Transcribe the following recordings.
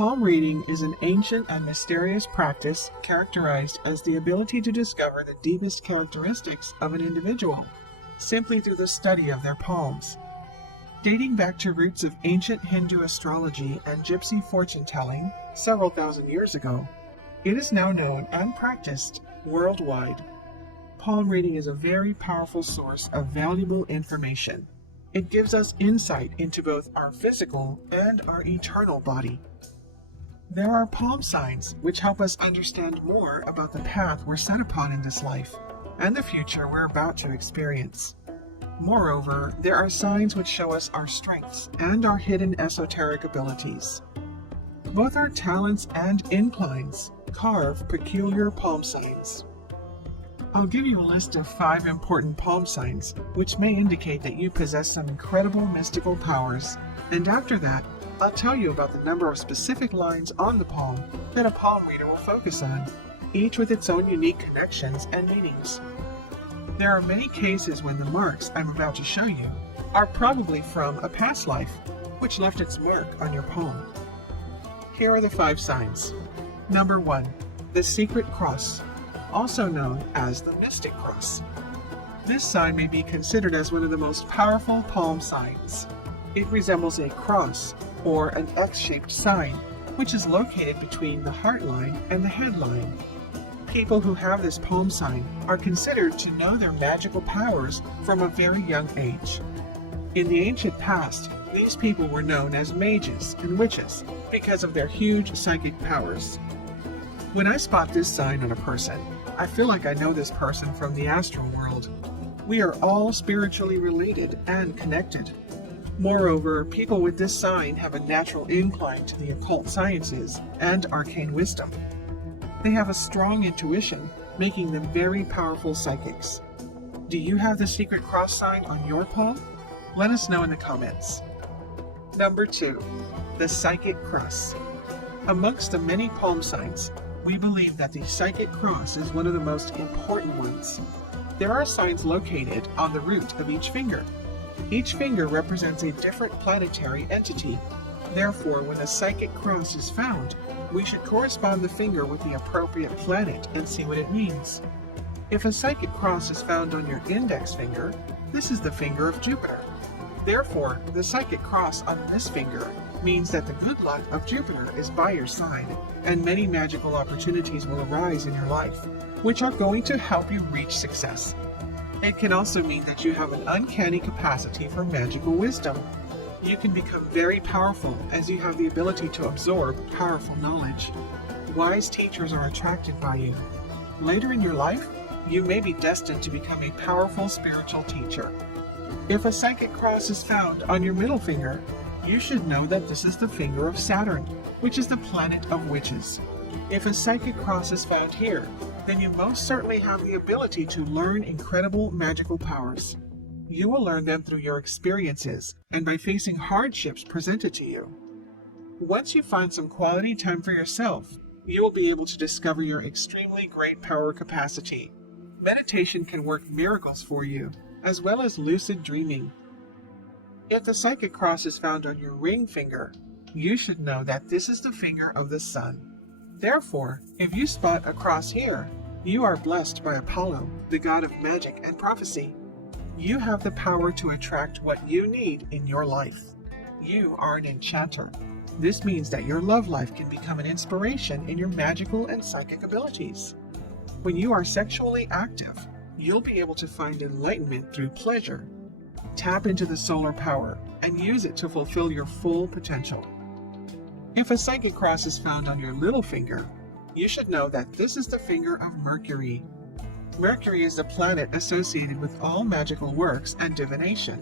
Palm reading is an ancient and mysterious practice characterized as the ability to discover the deepest characteristics of an individual simply through the study of their palms. Dating back to roots of ancient Hindu astrology and gypsy fortune-telling several thousand years ago, it is now known and practiced worldwide. Palm reading is a very powerful source of valuable information. It gives us insight into both our physical and our eternal body. There are palm signs which help us understand more about the path we're set upon in this life and the future we're about to experience. Moreover, there are signs which show us our strengths and our hidden esoteric abilities. Both our talents and inclines carve peculiar palm signs. I'll give you a list of 5 important palm signs which may indicate that you possess some incredible mystical powers, and after that, I'll tell you about the number of specific lines on the palm that a palm reader will focus on, each with its own unique connections and meanings. There are many cases when the marks I'm about to show you are probably from a past life which left its mark on your palm. Here are the 5 signs. Number 1. The Secret Cross, also known as the Mystic Cross. This sign may be considered as one of the most powerful palm signs. It resembles a cross or an X-shaped sign, which is located between the heart line and the head line. People who have this palm sign are considered to know their magical powers from a very young age. In the ancient past, these people were known as mages and witches because of their huge psychic powers. When I spot this sign on a person, I feel like I know this person from the astral world. We are all spiritually related and connected. Moreover, people with this sign have a natural incline to the occult sciences and arcane wisdom. They have a strong intuition, making them very powerful psychics. Do you have the secret cross sign on your palm? Let us know in the comments. Number 2. The Psychic Cross. Amongst the many palm signs, we believe that the Psychic Cross is one of the most important ones. There are signs located on the root of each finger. Each finger represents a different planetary entity. Therefore, when a psychic cross is found, we should correspond the finger with the appropriate planet and see what it means. If a psychic cross is found on your index finger, this is the finger of Jupiter. Therefore, the psychic cross on this finger means that the good luck of Jupiter is by your side, and many magical opportunities will arise in your life, which are going to help you reach success. It can also mean that you have an uncanny capacity for magical wisdom. You can become very powerful as you have the ability to absorb powerful knowledge. Wise teachers are attracted by you. Later in your life, you may be destined to become a powerful spiritual teacher. If a psychic cross is found on your middle finger, you should know that this is the finger of Saturn, which is the planet of witches. If a psychic cross is found here, then you most certainly have the ability to learn incredible magical powers. You will learn them through your experiences and by facing hardships presented to you. Once you find some quality time for yourself, you will be able to discover your extremely great power capacity. Meditation can work miracles for you, as well as lucid dreaming. If the psychic cross is found on your ring finger, you should know that this is the finger of the sun. Therefore, if you spot a cross here, you are blessed by Apollo, the god of magic and prophecy. You have the power to attract what you need in your life. You are an enchanter. This means that your love life can become an inspiration in your magical and psychic abilities. When you are sexually active, you'll be able to find enlightenment through pleasure. Tap into the solar power and use it to fulfill your full potential. If a psychic cross is found on your little finger, you should know that this is the finger of Mercury. Mercury is the planet associated with all magical works and divination.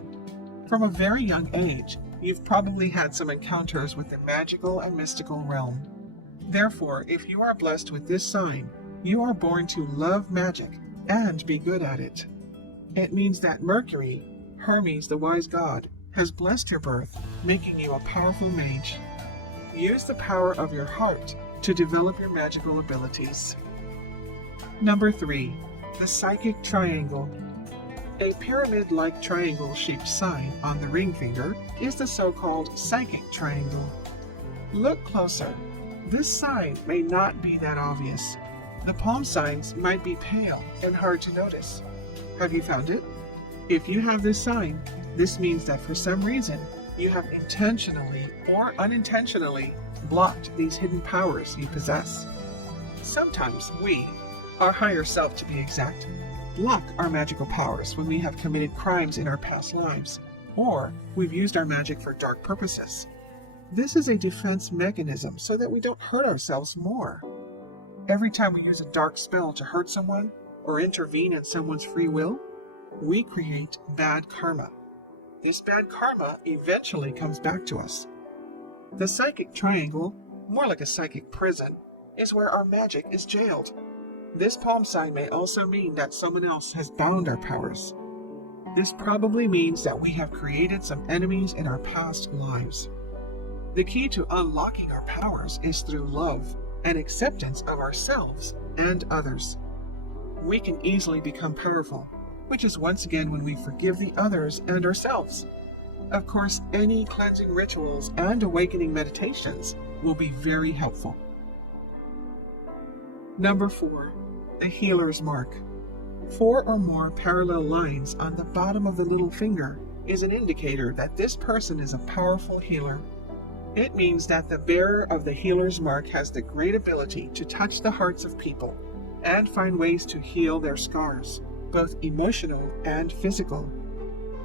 From a very young age, you've probably had some encounters with the magical and mystical realm. Therefore, if you are blessed with this sign, you are born to love magic and be good at it. It means that Mercury, Hermes the wise god, has blessed your birth, making you a powerful mage. Use the power of your heart to develop your magical abilities. Number 3. The Psychic Triangle. A pyramid-like triangle-shaped sign on the ring finger is the so-called psychic triangle. Look closer. This sign may not be that obvious. The palm signs might be pale and hard to notice. Have you found it? If you have this sign, this means that for some reason, you have intentionally or unintentionally blocked these hidden powers you possess. Sometimes we, our higher self to be exact, block our magical powers when we have committed crimes in our past lives, or we've used our magic for dark purposes. This is a defense mechanism so that we don't hurt ourselves more. Every time we use a dark spell to hurt someone or intervene in someone's free will, we create bad karma. This bad karma eventually comes back to us. The psychic triangle, more like a psychic prison, is where our magic is jailed. This palm sign may also mean that someone else has bound our powers. This probably means that we have created some enemies in our past lives. The key to unlocking our powers is through love and acceptance of ourselves and others. We can easily become powerful, which is once again when we forgive the others and ourselves. Of course, any cleansing rituals and awakening meditations will be very helpful. Number 4, the healer's mark. 4 or more parallel lines on the bottom of the little finger is an indicator that this person is a powerful healer. It means that the bearer of the healer's mark has the great ability to touch the hearts of people and find ways to heal their scars, both emotional and physical.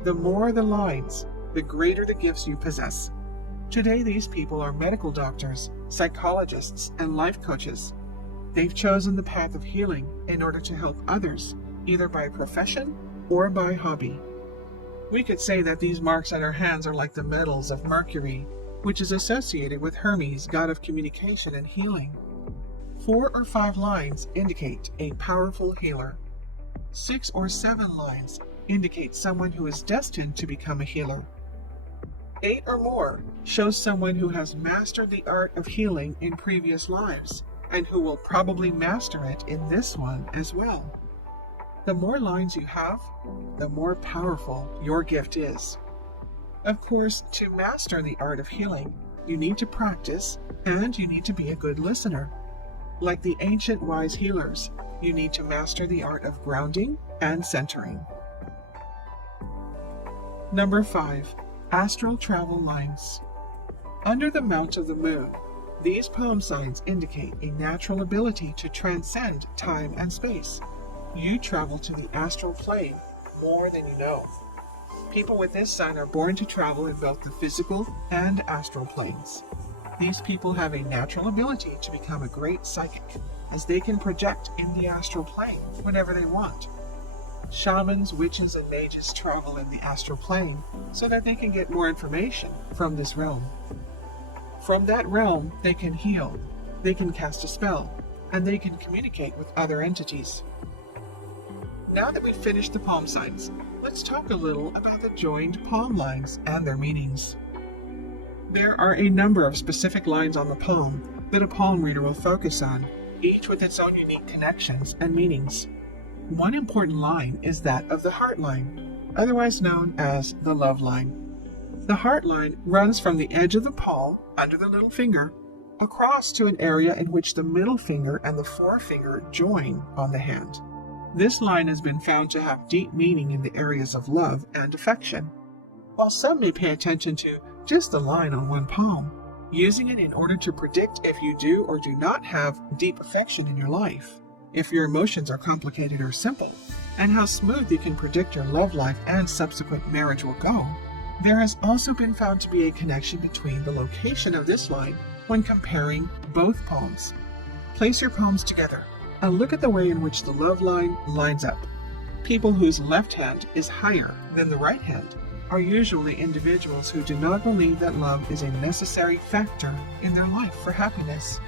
The more the lines, the greater the gifts you possess. Today, these people are medical doctors, psychologists, and life coaches. They've chosen the path of healing in order to help others, either by profession or by hobby. We could say that these marks on our hands are like the medals of Mercury, which is associated with Hermes, god of communication and healing. 4 or 5 lines indicate a powerful healer. 6 or 7 lines indicate someone who is destined to become a healer. 8 or more shows someone who has mastered the art of healing in previous lives, and who will probably master it in this one as well. The more lines you have, the more powerful your gift is. Of course, to master the art of healing, you need to practice and you need to be a good listener. Like the ancient wise healers, you need to master the art of grounding and centering. Number 5, astral travel lines. Under the mount of the moon, these palm signs indicate a natural ability to transcend time and space. You travel to the astral plane more than you know. People with this sign are born to travel in both the physical and astral planes. These people have a natural ability to become a great psychic, as they can project in the astral plane whenever they want. Shamans, witches, and mages travel in the astral plane so that they can get more information from this realm. From that realm, they can heal, they can cast a spell, and they can communicate with other entities. Now that we've finished the palm signs, let's talk a little about the joined palm lines and their meanings. There are a number of specific lines on the palm that a palm reader will focus on, each with its own unique connections and meanings. One important line is that of the heart line, otherwise known as the love line. The heart line runs from the edge of the palm, under the little finger, across to an area in which the middle finger and the forefinger join on the hand. This line has been found to have deep meaning in the areas of love and affection. While some may pay attention to just the line on one palm, using it in order to predict if you do or do not have deep affection in your life, if your emotions are complicated or simple, and how smooth you can predict your love life and subsequent marriage will go, there has also been found to be a connection between the location of this line when comparing both palms. Place your palms together and look at the way in which the love line lines up. People whose left hand is higher than the right hand are usually individuals who do not believe that love is a necessary factor in their life for happiness,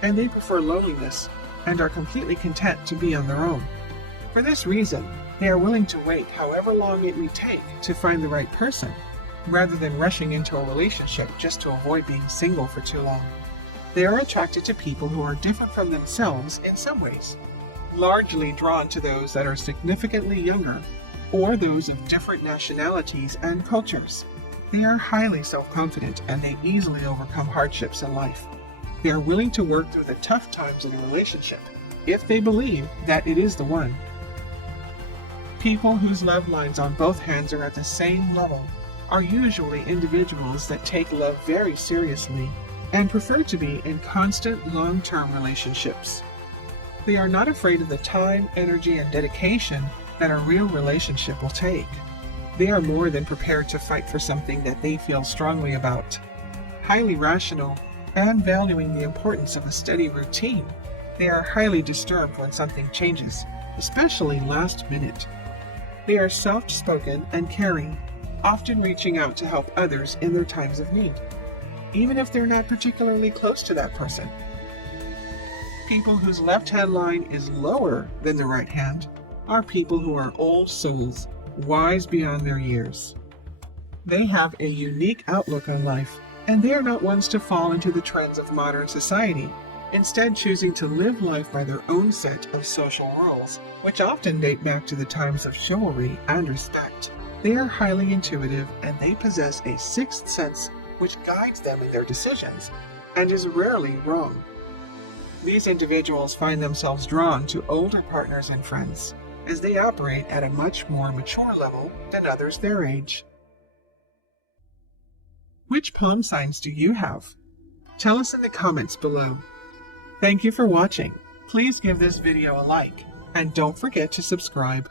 and they prefer loneliness and are completely content to be on their own. For this reason, they are willing to wait however long it may take to find the right person, rather than rushing into a relationship just to avoid being single for too long. They are attracted to people who are different from themselves in some ways, largely drawn to those that are significantly younger, or those of different nationalities and cultures. They are highly self-confident and they easily overcome hardships in life. They are willing to work through the tough times in a relationship if they believe that it is the one. People whose love lines on both hands are at the same level are usually individuals that take love very seriously and prefer to be in constant long-term relationships. They are not afraid of the time, energy, and dedication that a real relationship will take. They are more than prepared to fight for something that they feel strongly about. Highly rational and valuing the importance of a steady routine, they are highly disturbed when something changes, especially last minute. They are soft-spoken and caring, often reaching out to help others in their times of need, even if they're not particularly close to that person. People whose left-hand line is lower than the right hand are people who are old souls, wise beyond their years. They have a unique outlook on life, and they are not ones to fall into the trends of modern society, instead choosing to live life by their own set of social rules, which often date back to the times of chivalry and respect. They are highly intuitive, and they possess a sixth sense which guides them in their decisions, and is rarely wrong. These individuals find themselves drawn to older partners and friends, as they operate at a much more mature level than others their age. Which palm signs do you have? Tell us in the comments below. Thank you for watching. Please give this video a like, and don't forget to subscribe.